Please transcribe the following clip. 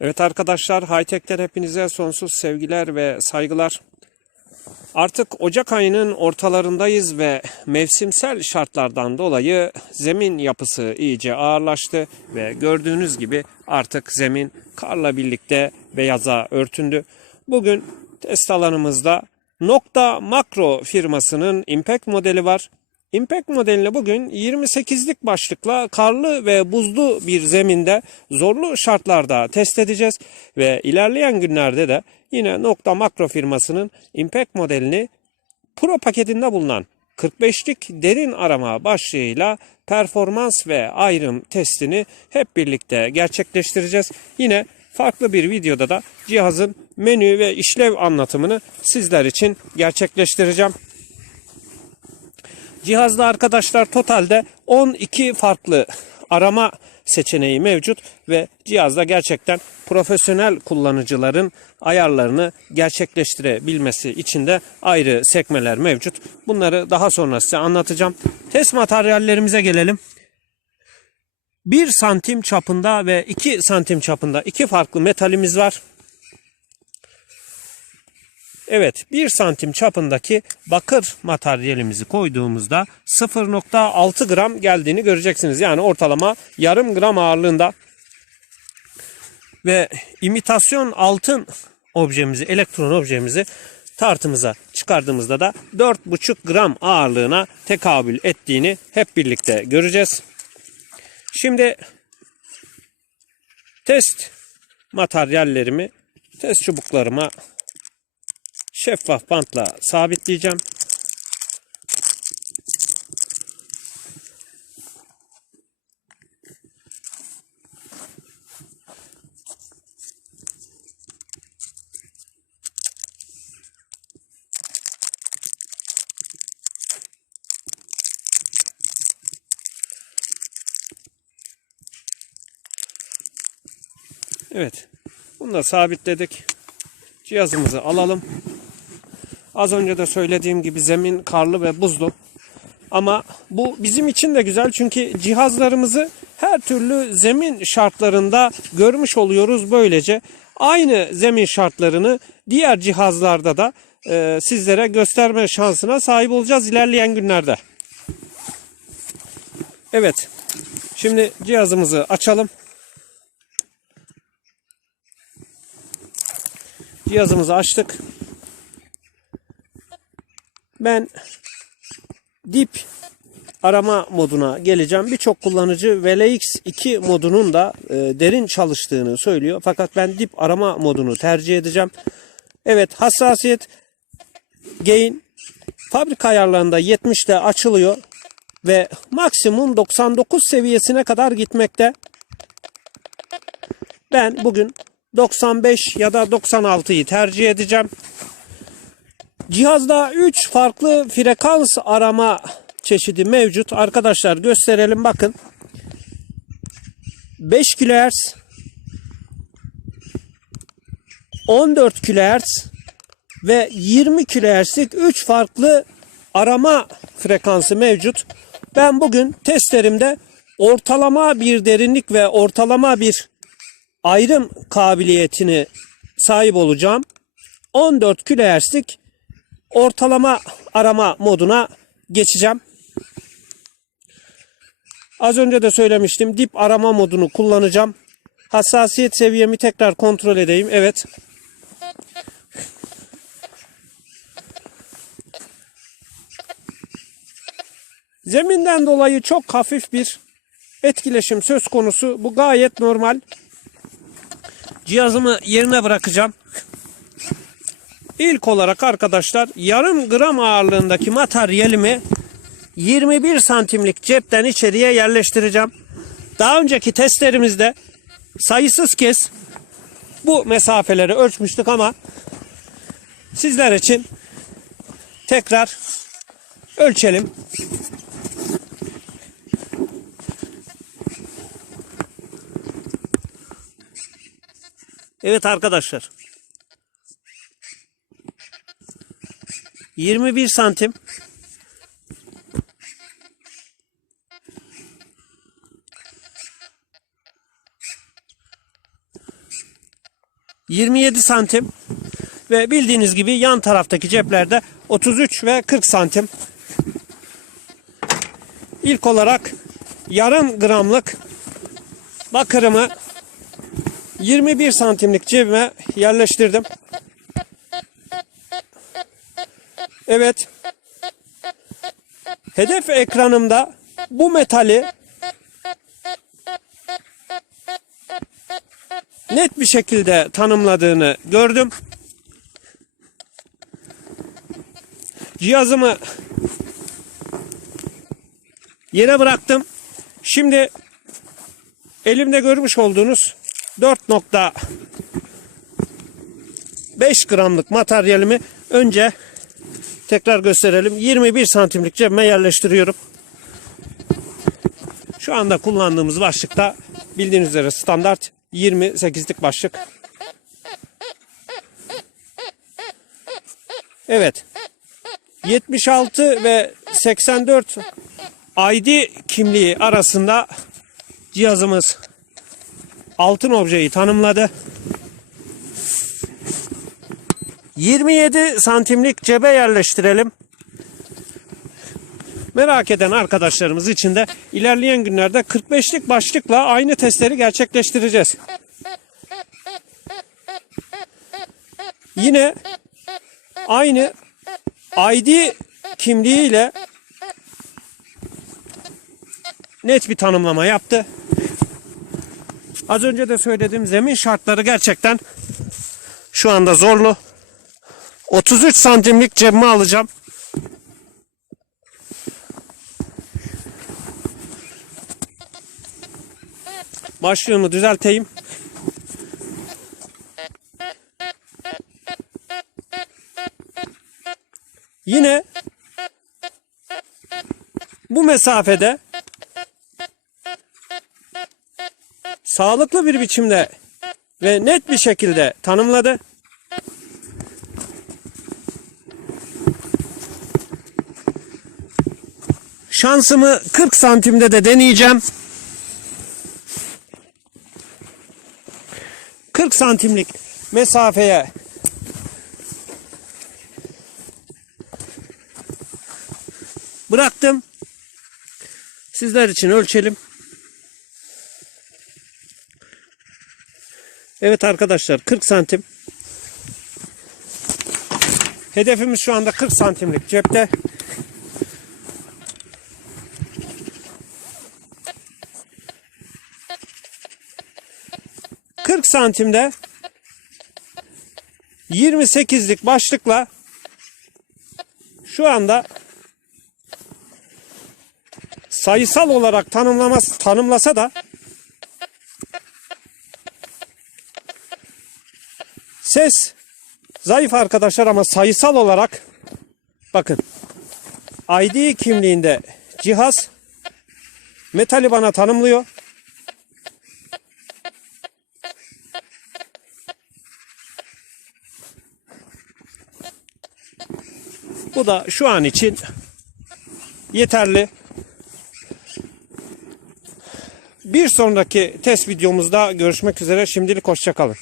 Evet arkadaşlar, Hightech'ten hepinize sonsuz sevgiler ve saygılar. Artık Ocak ayının ortalarındayız ve mevsimsel şartlardan dolayı zemin yapısı iyice ağırlaştı ve gördüğünüz gibi artık zemin karla birlikte beyaza örtündü. Bugün test alanımızda Nokta Makro firmasının Impact modeli var. Impact modelini bugün 28'lik başlıkla karlı ve buzlu bir zeminde zorlu şartlarda test edeceğiz ve ilerleyen günlerde de yine Nokta Makro firmasının Impact modelini Pro paketinde bulunan 45'lik derin arama başlığıyla performans ve ayrım testini hep birlikte gerçekleştireceğiz. Yine farklı bir videoda da cihazın menü ve işlev anlatımını sizler için gerçekleştireceğim. Cihazda arkadaşlar totalde 12 farklı arama seçeneği mevcut ve cihazda gerçekten profesyonel kullanıcıların ayarlarını gerçekleştirebilmesi için de ayrı sekmeler mevcut. Bunları daha sonra size anlatacağım. Test materyallerimize gelelim. 1 santim çapında ve 2 santim çapında iki farklı metalimiz var. Evet 1 santim çapındaki bakır materyalimizi koyduğumuzda 0.6 gram geldiğini göreceksiniz. Yani ortalama yarım gram ağırlığında. Ve imitasyon altın objemizi, elektron objemizi tartımıza çıkardığımızda da 4,5 gram ağırlığına tekabül ettiğini hep birlikte göreceğiz. Şimdi test materyallerimi test çubuklarıma şeffaf bantla sabitleyeceğim. Evet. Bunu da sabitledik. Cihazımızı alalım. Az önce de söylediğim gibi zemin karlı ve buzlu. Ama bu bizim için de güzel çünkü cihazlarımızı her türlü zemin şartlarında görmüş oluyoruz böylece. Aynı zemin şartlarını diğer cihazlarda da e, sizlere gösterme şansına sahip olacağız ilerleyen günlerde. Evet. Şimdi cihazımızı açalım. Cihazımızı açtık. Ben dip arama moduna geleceğim. Birçok kullanıcı VLX2 modunun da e, derin çalıştığını söylüyor. Fakat ben dip arama modunu tercih edeceğim. Evet hassasiyet gain fabrika ayarlarında 70'te açılıyor ve maksimum 99 seviyesine kadar gitmekte. Ben bugün 95 ya da 96'yı tercih edeceğim. Cihazda 3 farklı frekans arama çeşidi mevcut. Arkadaşlar gösterelim bakın. 5 kHz 14 kHz ve 20 kHz'lik 3 farklı arama frekansı mevcut. Ben bugün testlerimde ortalama bir derinlik ve ortalama bir ayrım kabiliyetini sahip olacağım. 14 kHz'lik ortalama arama moduna geçeceğim. Az önce de söylemiştim. Dip arama modunu kullanacağım. Hassasiyet seviyemi tekrar kontrol edeyim. Evet. Zeminden dolayı çok hafif bir etkileşim söz konusu. Bu gayet normal. Cihazımı yerine bırakacağım. İlk olarak arkadaşlar yarım gram ağırlığındaki materyalimi 21 santimlik cepten içeriye yerleştireceğim. Daha önceki testlerimizde sayısız kez bu mesafeleri ölçmüştük ama sizler için tekrar ölçelim. Evet arkadaşlar. 21 santim. 27 santim ve bildiğiniz gibi yan taraftaki ceplerde 33 ve 40 santim. İlk olarak yarım gramlık bakırımı 21 santimlik cebime yerleştirdim. Evet. Hedef ekranımda bu metali net bir şekilde tanımladığını gördüm. Cihazımı yere bıraktım. Şimdi elimde görmüş olduğunuz 4.5 gramlık materyalimi önce tekrar gösterelim. 21 santimlik cebime yerleştiriyorum. Şu anda kullandığımız başlıkta bildiğiniz üzere standart 28'lik başlık. Evet. 76 ve 84 ID kimliği arasında cihazımız altın objeyi tanımladı. 27 santimlik cebe yerleştirelim. Merak eden arkadaşlarımız için de ilerleyen günlerde 45'lik başlıkla aynı testleri gerçekleştireceğiz. Yine aynı ID kimliğiyle net bir tanımlama yaptı. Az önce de söylediğim zemin şartları gerçekten şu anda zorlu. 33 santimlik cebime alacağım. Başlığımı düzelteyim. Yine bu mesafede sağlıklı bir biçimde ve net bir şekilde tanımladı. Şansımı 40 santimde de deneyeceğim. 40 santimlik mesafeye bıraktım. Sizler için ölçelim. Evet arkadaşlar 40 santim. Hedefimiz şu anda 40 santimlik cepte. ...40 santimde... ...28'lik başlıkla... ...şu anda... ...sayısal olarak tanımlaması, tanımlasa da... Ses zayıf arkadaşlar ama sayısal olarak bakın ID kimliğinde cihaz metali bana tanımlıyor. Bu da şu an için yeterli. Bir sonraki test videomuzda görüşmek üzere. Şimdilik hoşçakalın.